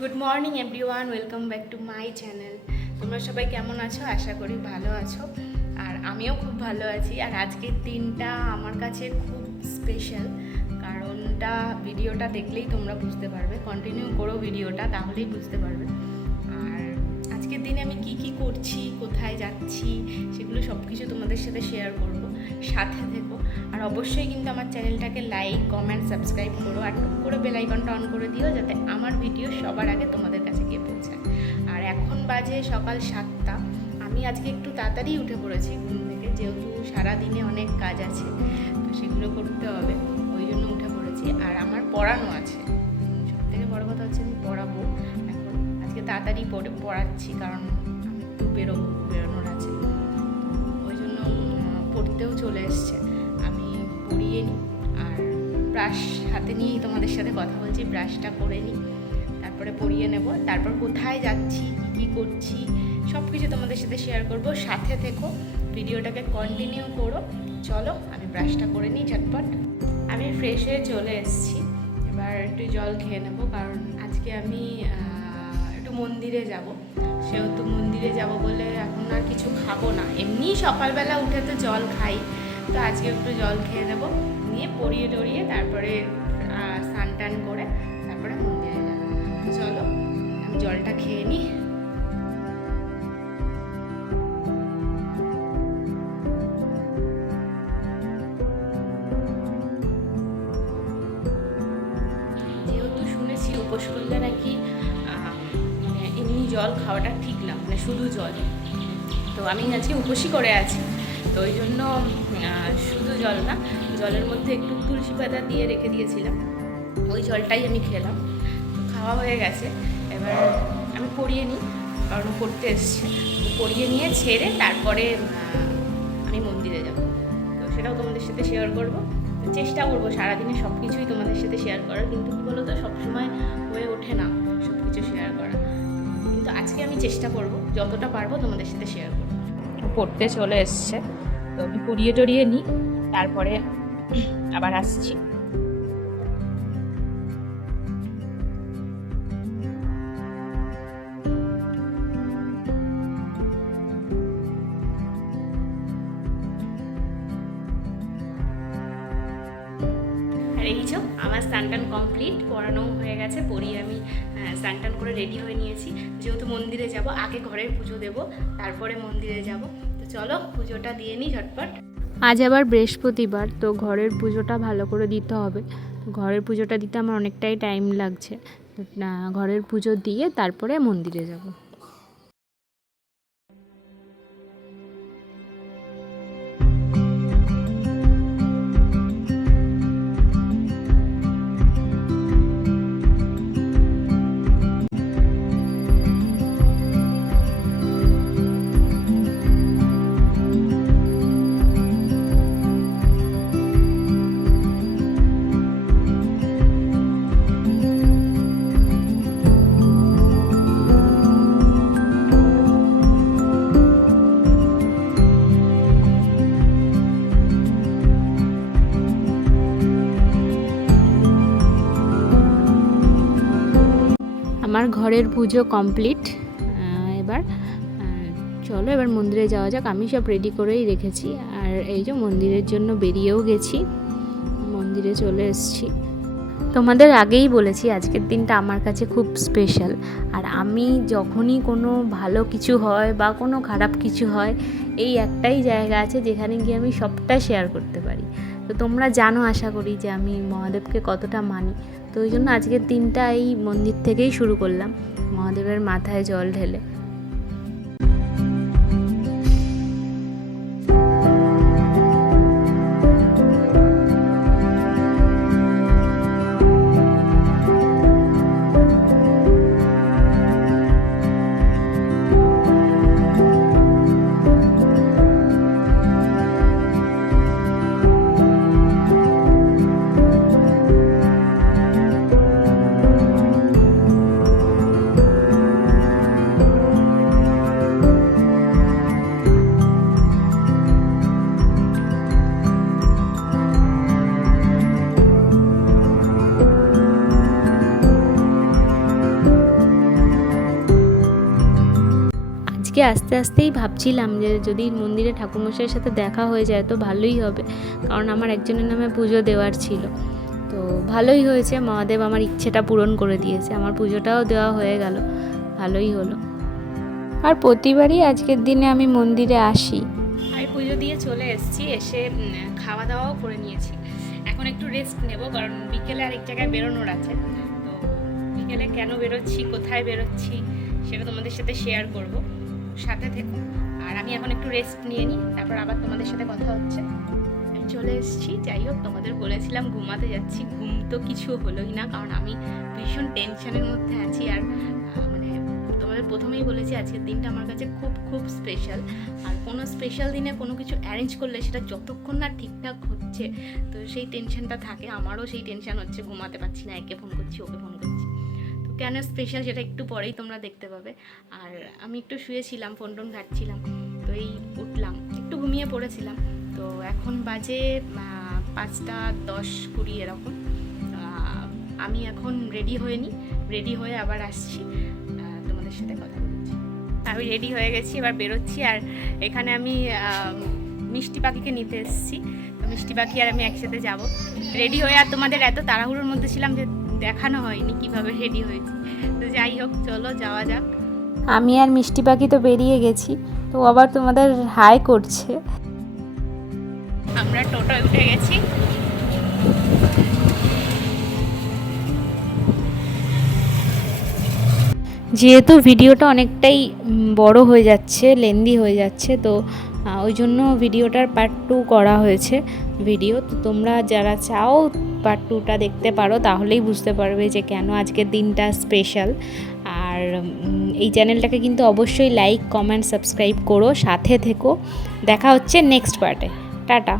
Good morning everyone, welcome back to my channel. তোমরা সবাই কেমন আছো? আশা করি ভালো আছো, আর আমিও খুব ভালো আছি। আর আজকের দিনটা আমার কাছে খুব স্পেশাল, কারণটা ভিডিওটা দেখলেই তোমরা বুঝতে পারবে। কন্টিনিউ করো ভিডিওটা, তাহলেই বুঝতে পারবে। আর আজকের দিনে আমি কি কি করছি, কোথায় যাচ্ছি, সেগুলো সব কিছু তোমাদের সাথে শেয়ার করব। সাথে থেকো, আর অবশ্যই কিন্তু আমার চ্যানেলটাকে লাইক, কমেন্ট, সাবস্ক্রাইব করো, আর টুক করে বেল আইকনটা অন করে দিও, যাতে আমার ভিডিও সবার আগে তোমাদের কাছে গিয়ে পৌঁছায়। আর এখন বাজে সকাল 7টা। আমি আজকে একটু তাড়াতাড়ি উঠে পড়েছি ঘুম থেকে, যেহেতু সারাদিনে অনেক কাজ আছে, তো সেগুলো করতে হবে, ওই জন্য উঠে পড়েছি। আর আমার পড়ানো আছে, সবথেকে বড় কথা হচ্ছে আমি পড়াবো এখন। আজকে তাড়াতাড়ি পড়াচ্ছি, কারণ আমি একটু বেরোনোর আছে, ওই জন্য পড়তেও চলে এসছে। আমি পড়িয়ে নিই, আর ব্রাশ হাতে নিয়েই তোমাদের সাথে কথা বলছি। ব্রাশটা করে নিই, তারপরে পড়িয়ে নেব। তারপর কোথায় যাচ্ছি, কী করছি, সব কিছু তোমাদের সাথে শেয়ার করব। সাথে থেকো, ভিডিওটাকে কন্টিনিউ করো। চলো আমি ব্রাশটা করে নিই ঝটপট। আমি ফ্রেশ হয়ে চলে এসেছি, এবার একটু জল খেয়ে নেব, কারণ আজকে আমি একটু মন্দিরে যাব। সেহেতু মন্দিরে যাব বলে এখন আর কিছু খাবো না। এমনি সকালবেলা উঠে তো জল খাই, তো আজকে একটু জল খেয়ে নেব, নিয়ে পরিয়ে টরিয়ে তারপরে স্নান টান করে তারপরে মন্দিরে যাব। চলো আমি জলটা খেয়ে নিই। যেহেতু শুনেছি উপোস করলে নাকি এমনি জল খাওয়াটা ঠিক না, মানে শুধু জল। তো আমি আজকে উপোসই করে আছি, তো ওই জন্য শুধু জল না, জলের মধ্যে একটু তুলসী পাতা দিয়ে রেখে দিয়েছিলাম, ওই জলটাই আমি খেলাম। খাওয়া হয়ে গেছে, এবার আমি পড়িয়ে নিই, কারণ পড়তে এসছে। তো পড়িয়ে নিয়ে ছেড়ে তারপরে আমি মন্দিরে যাব, তো সেটাও তোমাদের সাথে শেয়ার করবো। চেষ্টা করবো সারাদিনে সব কিছুই তোমাদের সাথে শেয়ার করার, কিন্তু কী বলো তো, সবসময় হয়ে ওঠে না সব কিছু শেয়ার করা। কিন্তু আজকে আমি চেষ্টা করব, যতটা পারবো তোমাদের সাথে শেয়ার করবো। পড়তে চলে এসছে, তো আমি পড়িয়ে টরিয়ে নিই, তারপরে আবার আসছি। আর এই যে আমার স্নান কমপ্লিট, পড়ানো হয়ে গেছে, পড়িয়ে আমি স্নান করে রেডি হয়ে নিয়েছি। যেহেতু মন্দিরে যাব, আগে ঘরের পুজো দেব, তারপরে মন্দিরে যাব। তো চলো পুজোটা দিয়ে নিই ঝটপট। আজ আবার বৃহস্পতিবার, তো ঘরের পুজোটা ভালো করে দিতে হবে। ঘরের পুজোটা দিতে আমার অনেকটাই টাইম লাগছে, ঘরের পুজো দিয়ে তারপরে মন্দিরে যাব। আমার ঘরের পুজো কমপ্লিট, এবার চলো এবার মন্দিরে যাওয়া যাক। আমি সব রেডি করেই রেখেছি, আর এই যে মন্দিরের জন্য বেরিয়েও গেছি, মন্দিরে চলে এসেছি। তোমাদের আগেই বলেছি আজকের দিনটা আমার কাছে খুব স্পেশাল। আর আমি যখনই কোনো ভালো কিছু হয় বা কোনো খারাপ কিছু হয়, এই একটাই জায়গা আছে যেখানে গিয়ে আমি সবটা শেয়ার করতে পারি। তো তোমরা জানো আশা করি যে আমি মহাদেবকে কতটা মানি, তো ওই জন্য আজকের দিনটা এই মন্দির থেকেই শুরু করলাম, মহাদেবের মাথায় জল ঢেলে। আজকে আস্তে আস্তেই ভাবছিলাম যে যদি মন্দিরে ঠাকুরমশাইয়ের সাথে দেখা হয়ে যায় তো ভালোই হবে, কারণ আমার একজনের নামে পুজো দেওয়ার ছিল। তো ভালোই হয়েছে, মহাদেব আমার ইচ্ছেটা পূরণ করে দিয়েছে, আমার পুজোটাও দেওয়া হয়ে গেল, ভালোই হলো। আর প্রতিবারই আজকের দিনে আমি মন্দিরে আসি। আমি পুজো দিয়ে চলে এসেছি, এসে খাওয়া দাওয়াও করে নিয়েছি। এখন একটু রেস্ট নেব, কারণ বিকেলে আরেক জায়গায় বেরোনোর আছে। তো বিকেলে কেন বেরোচ্ছি, কোথায় বেরোচ্ছি সেটা তোমাদের সাথে শেয়ার করব, সাথে থেকো। আর আমি এখন একটু রেস্ট নিয়ে নিই, তারপর আবার তোমাদের সাথে কথা হচ্ছে। আমি চলে এসেছি, যাই হোক তোমাদের বলেছিলাম ঘুমাতে যাচ্ছি, ঘুম তো কিছু হলোই না, কারণ আমি ভীষণ টেনশনের মধ্যে আছি। আর মানে তোমাদের প্রথমেই বলেছি আজকের দিনটা আমার কাছে খুব খুব স্পেশাল। আর কোনো স্পেশাল দিনে কোনো কিছু অ্যারেঞ্জ করলে সেটা যতক্ষণ না ঠিকঠাক হচ্ছে, তো সেই টেনশনটা থাকে। আমারও সেই টেনশন হচ্ছে, ঘুমাতে পারছি না, একে ফোন করছি, ওকে ফোন করছি। তো কেন স্পেশাল সেটা একটু পরেই তোমরা দেখতে পাবে। আর আমি একটু শুয়েছিলাম, ফোন টোন ঘাটছিলাম, তো এই উঠলাম, একটু ঘুমিয়ে পড়েছিলাম। তো এখন বাজে 5:10-20 এরকম। আমি এখন রেডি হয়ে নিই, রেডি হয়ে আবার আসছি, তোমাদের সাথে কথা বলছি। আমি রেডি হয়ে গেছি, এবার বেরোচ্ছি। আর এখানে আমি মিষ্টি পাখিকে নিতে এসেছি, তো মিষ্টি পাখি আর আমি একসাথে যাব রেডি হয়ে। আর তোমাদের এত তাড়াহুড়োর মধ্যে ছিলাম যে দেখানো হয়নি কিভাবে রেডি হয়েছি। তো যাই হোক, চলো যাওয়া যাক। আমি আর মিষ্টি পাখি তো বেরিয়ে গেছি, তো আবার তোমাদের হাই করছে। আমরা টোটোয় উঠে গেছি। যেহেতু ভিডিওটা অনেকটাই বড় হয়ে যাচ্ছে, লেন্দি হয়ে যাচ্ছে, তো ওই জন্য ভিডিওটার পার্ট 2 করা হয়েছে ভিডিও। তো তোমরা যারা চাও পার্ট 2টা দেখতে পারো, তাহলেই বুঝতে পারবে যে কেন আজকের দিনটা স্পেশাল। আর এই চ্যানেলটাকে কিন্তু অবশ্যই লাইক, কমেন্ট, সাবস্ক্রাইব করো, সাথে থেকো। দেখা হচ্ছে নেক্সট পার্টে। টাটা।